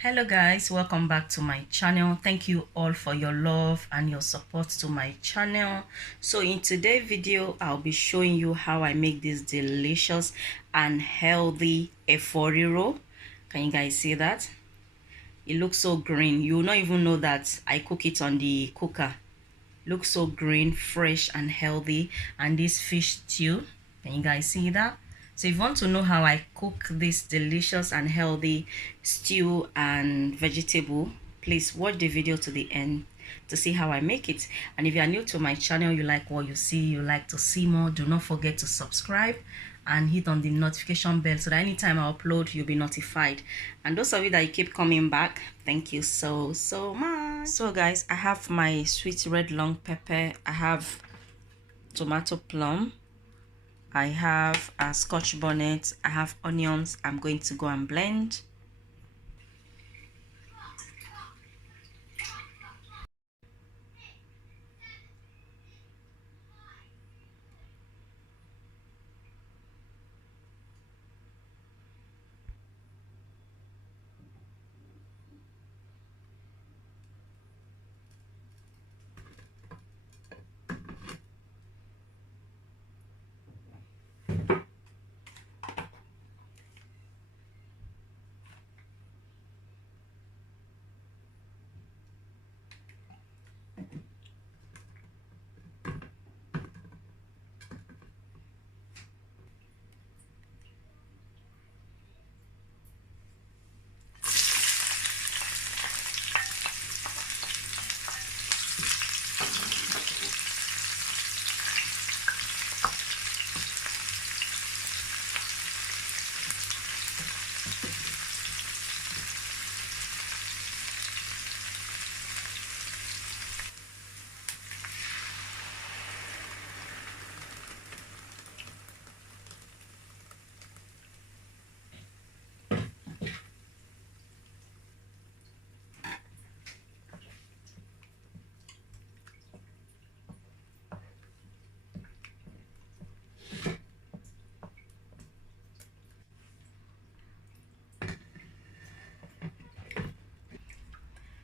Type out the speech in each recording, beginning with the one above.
Hello guys, welcome back to my channel. Thank you all for your love and your support to my channel. So in today's video, I'll be showing you how I make this delicious and healthy Riro. Can you guys see that? It looks so green. You will not even know that I cook it on the cooker. Looks so green, fresh and healthy. And this fish stew, can you guys see that? So if you want to know how I cook this delicious and healthy stew and vegetable, please watch the video to the end to see how I make it. And if you are new to my channel, you like what you see, you like to see more, do not forget to subscribe and hit on the notification bell so that anytime I upload, you'll be notified. And those of you that you keep coming back, thank you so much. So guys, I have my sweet red long pepper, I have tomato plum, I have a scotch bonnet, I have onions. I'm going to go and blend.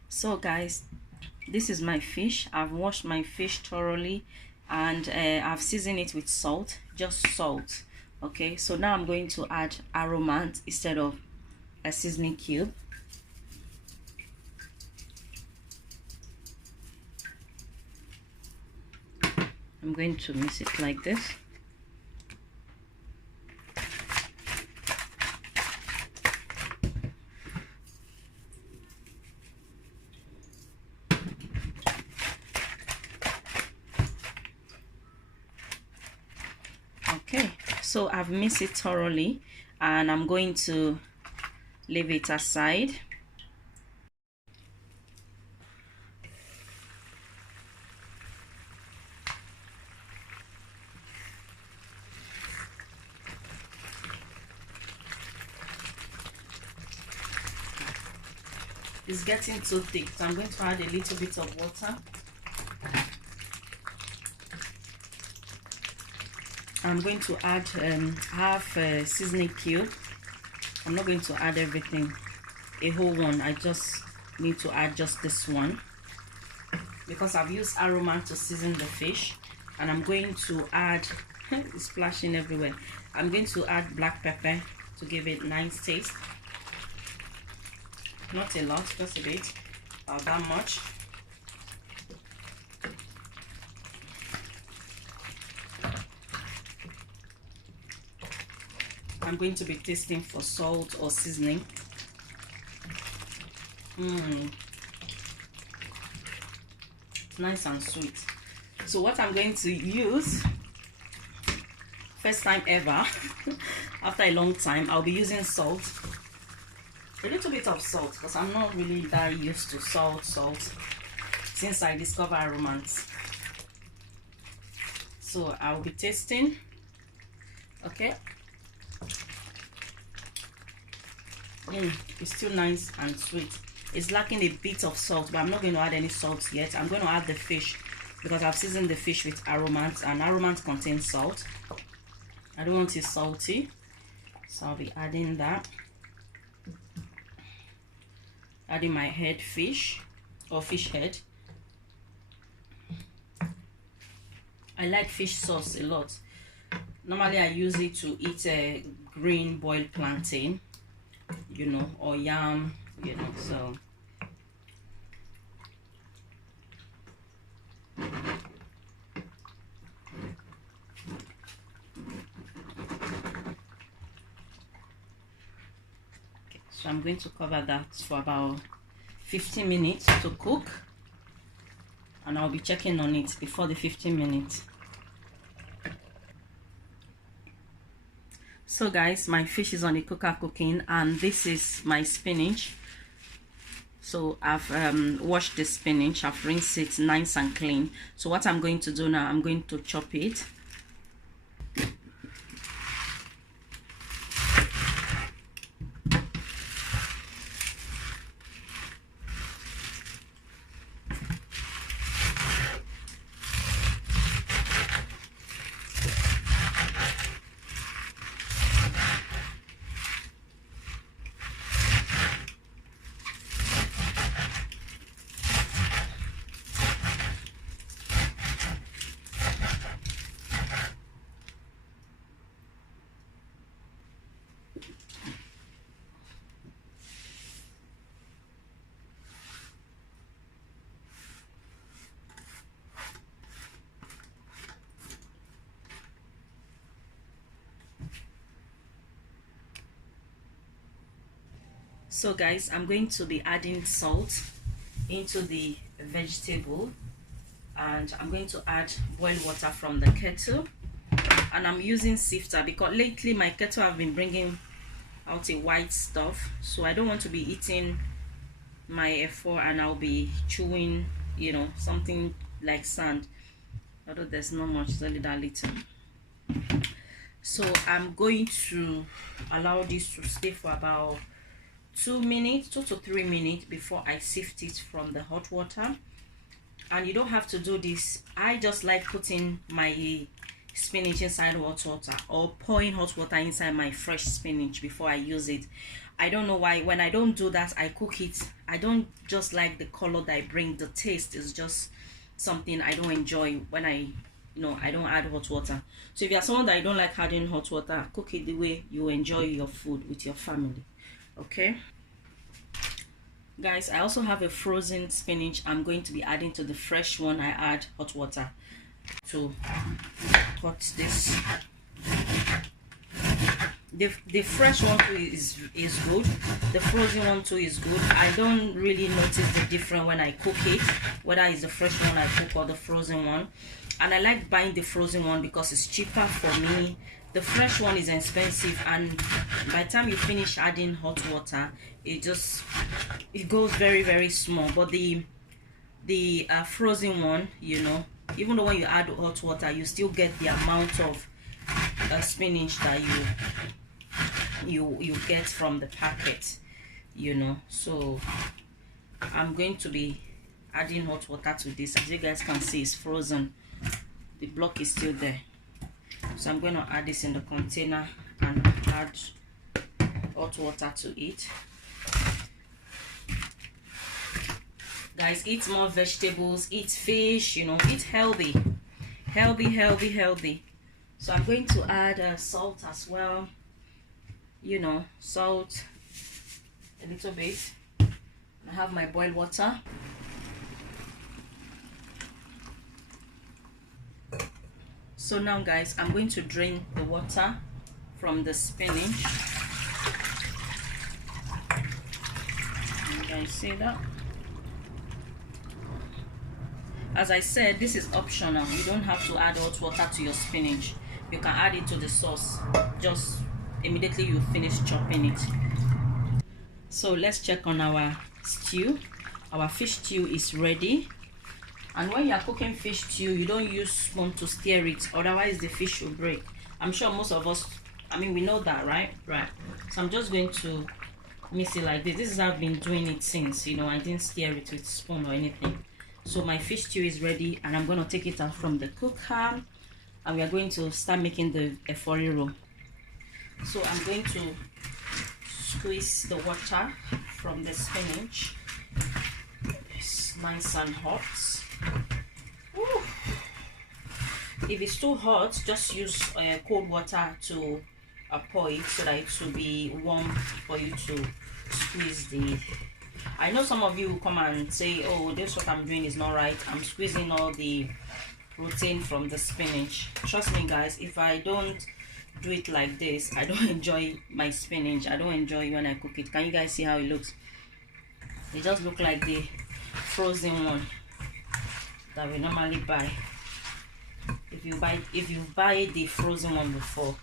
So guys, this is my fish. I've washed my fish thoroughly and I've seasoned it with salt, just salt. Okay, so now I'm going to add aroma instead of a seasoning cube. I'm going to mix it like this. Okay, so I've mixed it thoroughly and I'm going to leave it aside. It's getting too thick, so I'm going to add a little bit of water. I'm going to add half a seasoning cube. I'm not going to add everything, a whole one. I just need to add just this one because I've used aroma to season the fish. And I'm going to add it's splashing everywhere. I'm going to add black pepper to give it nice taste. Not a lot, just a bit, about that much. I'm going to be tasting for salt or seasoning. Nice and sweet. So what I'm going to use, first time ever after a long time, I'll be using salt, a little bit of salt, because I'm not really that used to salt since I discovered aromas. So I'll be tasting. Okay. It's still nice and sweet. It's lacking a bit of salt, but I'm not going to add any salt yet. I'm going to add the fish because I've seasoned the fish with aromas, and aromas contain salt. I don't want it salty, so I'll be adding that. adding my head fish or fish head. I like fish sauce a lot. Normally I use it to eat a green boiled plantain, you know, or yam, you know. So so I'm going to cover that for about 15 minutes to cook, and I'll be checking on it before the 15 minutes. So guys, my fish is on the cooker cooking, and this is my spinach. So I've washed the spinach, I've rinsed it nice and clean. So what I'm going to do now, I'm going to chop it. So guys, I'm going to be adding salt into the vegetable, and I'm going to add boiled water from the kettle, and I'm using sifter because lately my kettle have been bringing out a white stuff, so I don't want to be eating my F4 and I'll be chewing, you know, something like sand, although there's not much, it's only that little. So I'm going to allow this to stay for about 2 to 3 minutes before I sift it from the hot water. And you don't have to do this. I just like putting my spinach inside hot water, or pouring hot water inside my fresh spinach before I use it. I don't know why when I don't do that, I cook it, I don't just like the color that I bring. The taste is just something I don't enjoy when I don't add hot water. So if you're someone that I don't like adding hot water, cook it the way you enjoy your food with your family. Okay guys, I also have a frozen spinach. I'm going to be adding to the fresh one. I add hot water to cut this. The fresh one too is good, the frozen one too is good. I don't really notice the difference when I cook it, whether it's the fresh one I cook or the frozen one. And I like buying the frozen one because it's cheaper for me. The fresh one is expensive, and by the time you finish adding hot water, it goes very small. But the frozen one, you know, even though when you add hot water, you still get the amount of spinach that you get from the packet, you know. So I'm going to be adding hot water to this. As you guys can see, it's frozen, the block is still there. So I'm going to add this in the container and add hot water to it. Guys, eat more vegetables, eat fish, you know, eat healthy. So I'm going to add salt as well, you know, salt a little bit. I have my boiled water. So now guys, I'm going to drain the water from the spinach. You guys see that? As I said, this is optional. You don't have to add hot water to your spinach. You can add it to the sauce just immediately you finish chopping it. So let's check on our stew. Our fish stew is ready. And when you are cooking fish stew, you don't use spoon to stir it, otherwise the fish will break. I'm sure most of us, I mean, we know that, right? So I'm just going to mix it like this. This is how I've been doing it since, you know, I didn't stir it with spoon or anything. So my fish stew is ready, and I'm going to take it out from the cooker, and we are going to start making the Riro. So I'm going to squeeze the water from the spinach. nice and hot. Ooh. If it's too hot, just use cold water to pour it so that it will be warm for you to squeeze the. I know some of you will come and say, oh, this what I'm doing is not right, I'm squeezing all the protein from the spinach. Trust me guys, if I don't do it like this, I don't enjoy my spinach. I don't enjoy when I cook it. Can you guys see how it looks? It just look like the frozen one that we normally buy. If you buy the frozen one before,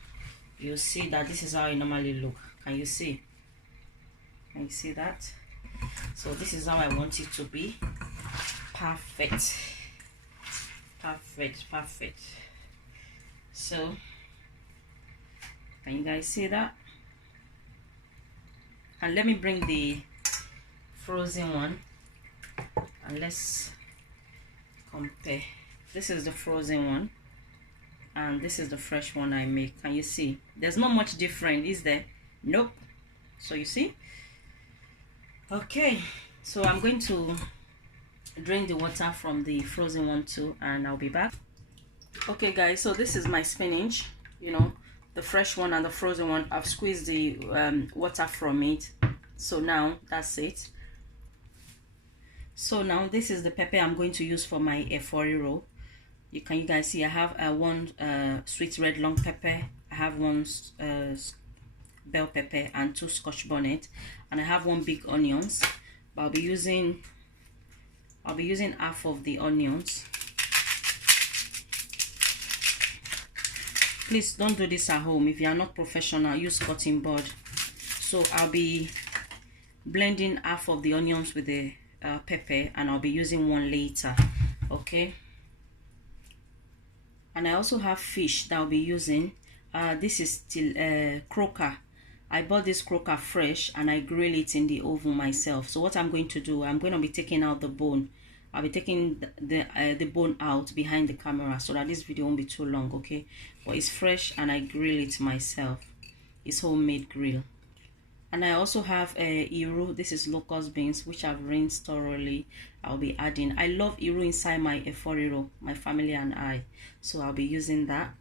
you'll see that this is how it normally look. Can you see? Can you see that? So this is how I want it to be. Perfect. Perfect, perfect. So can you guys see that? And let me bring the frozen one and let's compare. This is the frozen one and this is the fresh one I make. Can you see? There's not much different, is there? Nope. So you see? Okay, so I'm going to drain the water from the frozen one too, and I'll be back. Okay guys, so this is my spinach, you know, the fresh one and the frozen one. I've squeezed the water from it. So now that's it. So now this is the pepper I'm going to use for my Riro. You guys see I have one sweet red long pepper, I have one bell pepper and 2 scotch bonnet, and I have 1 big onions, but I'll be using half of the onions. Please don't do this at home. If you are not professional, use cutting board. So I'll be blending half of the onions with the pepper, and I'll be using one later. Okay. And I also have fish that I'll be using. This is still croaker. I bought this croaker fresh and I grill it in the oven myself. So what I'm going to do, I'm going to be taking out the bone. I'll be taking the bone out behind the camera so that this video won't be too long, okay? But it's fresh and I grill it myself. It's homemade grill. And I also have Riro. This is locust beans, which I've rinsed thoroughly. I'll be adding. I love Riro inside my Riro, my family and I. So I'll be using that.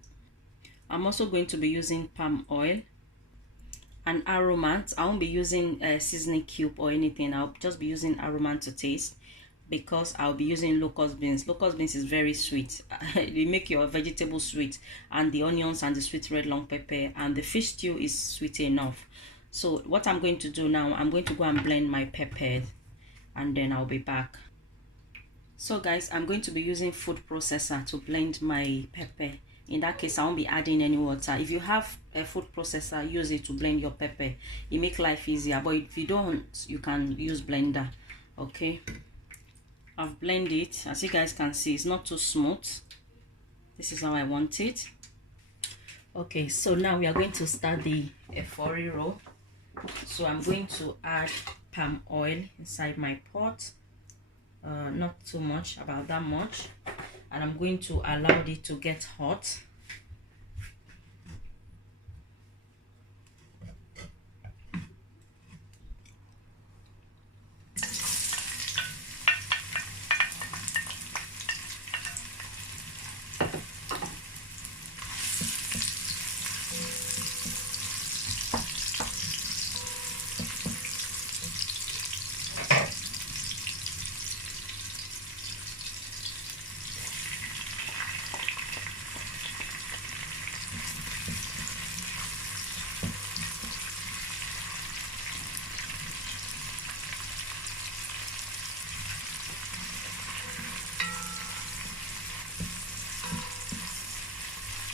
I'm also going to be using palm oil and aromant. I won't be using seasoning cube or anything. I'll just be using aromant to taste, because I'll be using locust beans. Locust beans is very sweet. They make your vegetable sweet, and the onions and the sweet red long pepper, and the fish stew is sweet enough. So what I'm going to do now, I'm going to go and blend my pepper, and then I'll be back. So guys, I'm going to be using food processor to blend my pepper. In that case, I won't be adding any water. If you have a food processor, use it to blend your pepper. It makes life easier. But if you don't, you can use blender. Okay. I've blended it. As you guys can see, it's not too smooth. This is how I want it. Okay, so now we are going to start the Riro. So I'm going to add palm oil inside my pot. Not too much, about that much. And I'm going to allow it to get hot.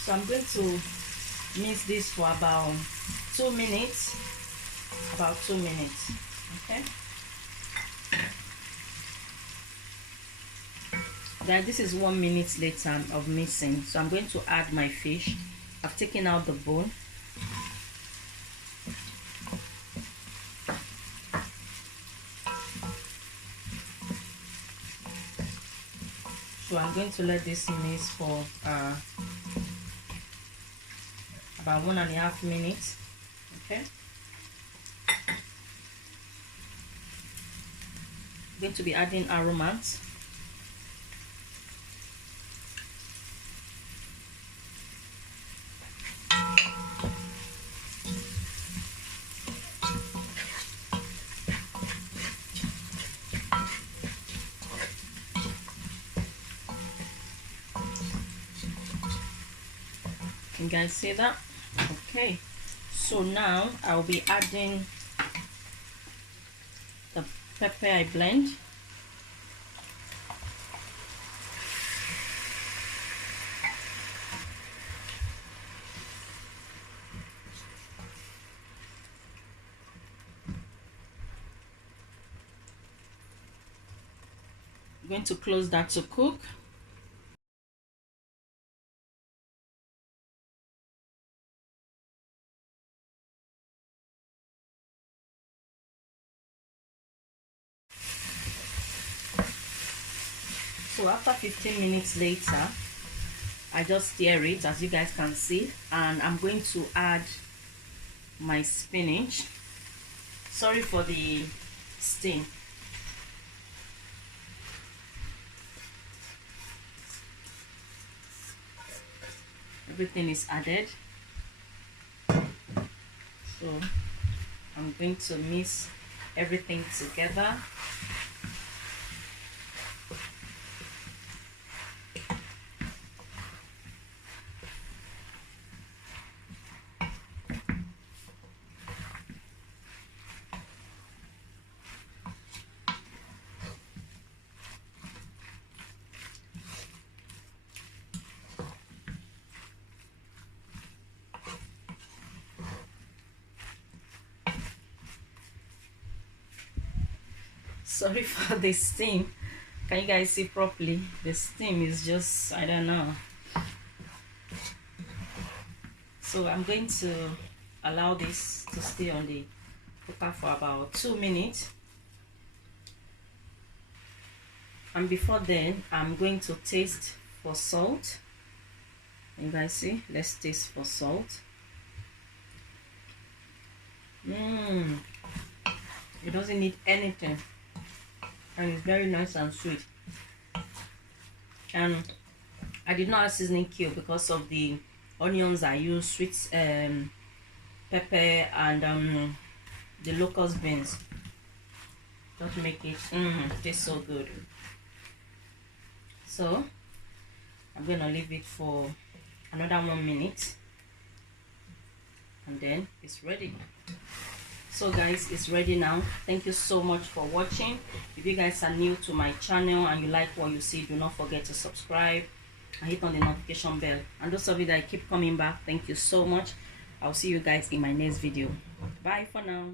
So I'm going to mix this for about 2 minutes. About 2 minutes. Okay. Then this is 1 minute later of mixing. So I'm going to add my fish. I've taken out the bone. So I'm going to let this mix for about 1.5 minutes. Okay. I'm going to be adding aromas. You guys see that? Okay, so now I'll be adding the pepper I blend. I'm going to close that to cook. So after 15 minutes later, I just stir it, as you guys can see, and I'm going to add my spinach. Sorry for the steam. Everything is added. So I'm going to mix everything together. Sorry for the steam. Can you guys see properly? The steam is just, I don't know. So I'm going to allow this to stay on the cooker for about 2 minutes. And before then, I'm going to taste for salt. You guys see? Let's taste for salt. It doesn't need anything. And it's very nice and sweet. And I did not add seasoning cube because of the onions I use, sweet pepper, and the locust beans. Just make it taste so good. So I'm gonna leave it for another 1 minute, and then it's ready. So guys, it's ready now. Thank you so much for watching. If you guys are new to my channel and you like what you see, do not forget to subscribe and hit on the notification bell. And those of you that keep coming back, thank you so much. I'll see you guys in my next video. Bye for now.